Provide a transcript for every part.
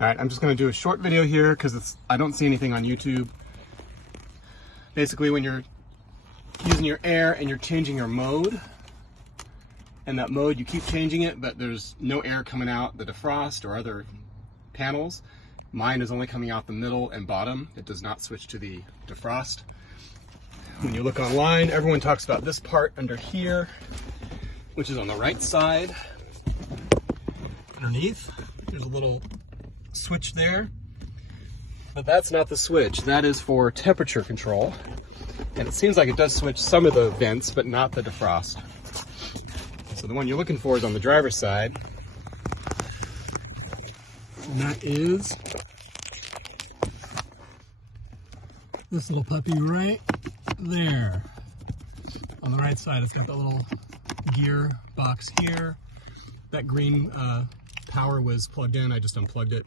All right, I'm just going to do a short video here because I don't see anything on YouTube. Basically, when you're using your air and you're changing your mode, and that mode you keep changing it, but there's no air coming out the defrost or other panels. Mine is only coming out the middle and bottom. It does not switch to the defrost. When you look online, everyone talks about this part under here, which is on the right side. Underneath, there's a little switch there, but that's not the switch. That is for temperature control. And it seems like it does switch some of the vents, but not the defrost. So the one you're looking for is on the driver's side. And that is this little puppy right there. On the right side, it's got that little gear box here. That green power was plugged in. I just unplugged it.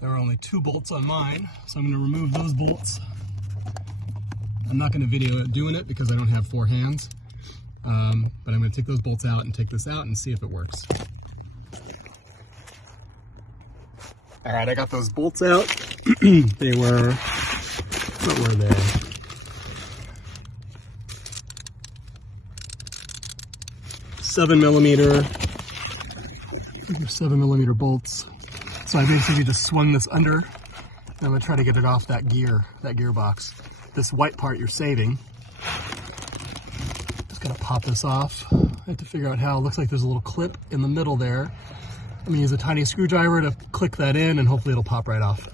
There are only 2 bolts on mine, so I'm going to remove those bolts. I'm not going to video doing it because I don't have 4 hands, but I'm going to take those bolts out and take this out and see if it works. All right, I got those bolts out. They were, what were they? 7mm bolts. So I basically just swung this under, and I'm gonna try to get it off that gearbox. This white part you're saving. Just gotta pop this off. I have to figure out how. It looks like there's a little clip in the middle there. I'm gonna use a tiny screwdriver to click that in, and hopefully it'll pop right off.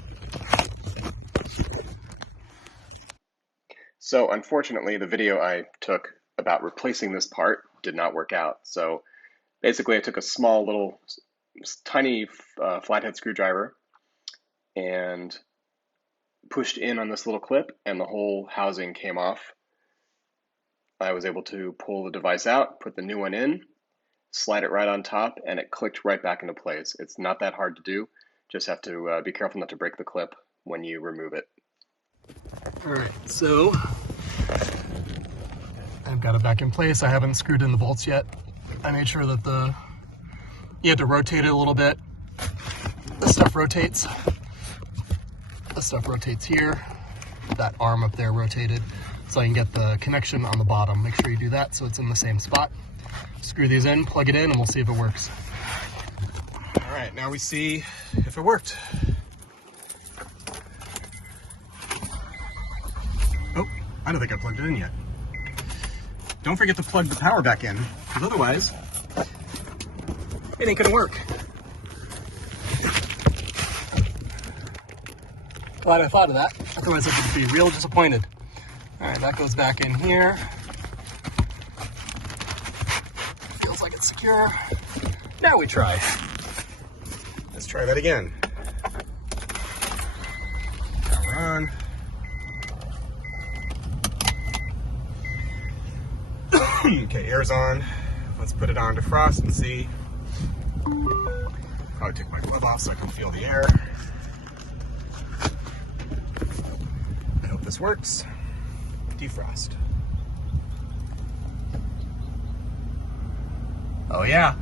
So unfortunately, the video I took about replacing this part did not work out. So basically I took a small little tiny flathead screwdriver and pushed in on this little clip, and the whole housing came off. I was able to pull the device out, put the new one in, slide it right on top, and it clicked right back into place. It's not that hard to do. Just have to be careful not to break the clip when you remove it. All right, so I've got it back in place. I haven't screwed in the bolts yet. I made sure that you have to rotate it a little bit. This stuff rotates. This stuff rotates here. That arm up there rotated, so I can get the connection on the bottom. Make sure you do that so it's in the same spot. Screw these in, plug it in, and we'll see if it works. All right, now we see if it worked. Oh, I don't think I plugged it in yet. Don't forget to plug the power back in, because otherwise it ain't gonna work. Glad I thought of that. Otherwise I would be real disappointed. All right, that goes back in here. Feels like it's secure. Now we try. Let's try that again. Power on. Okay, air's on. Let's put it on defrost and see. Probably take my glove off so I can feel the air. I hope this works. Defrost. Oh yeah,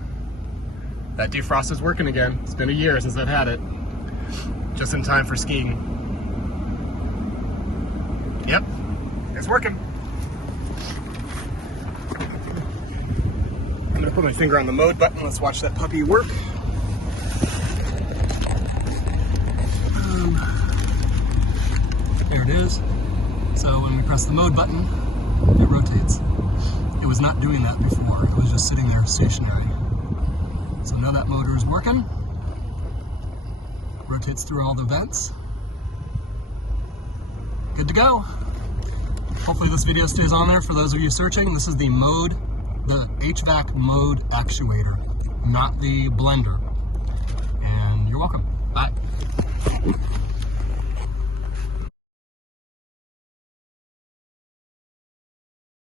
that defrost is working again. It's been a year since I've had it. Just in time for skiing. Yep, it's working. I'm gonna put my finger on the mode button. Let's watch that puppy work. There it is. So when we press the mode button, it rotates. It was not doing that before. It was just sitting there stationary. So now that motor is working. Rotates through all the vents. Good to go. Hopefully this video stays on there for those of you searching. This is the HVAC Mode Actuator, not the blender. And you're welcome. Bye.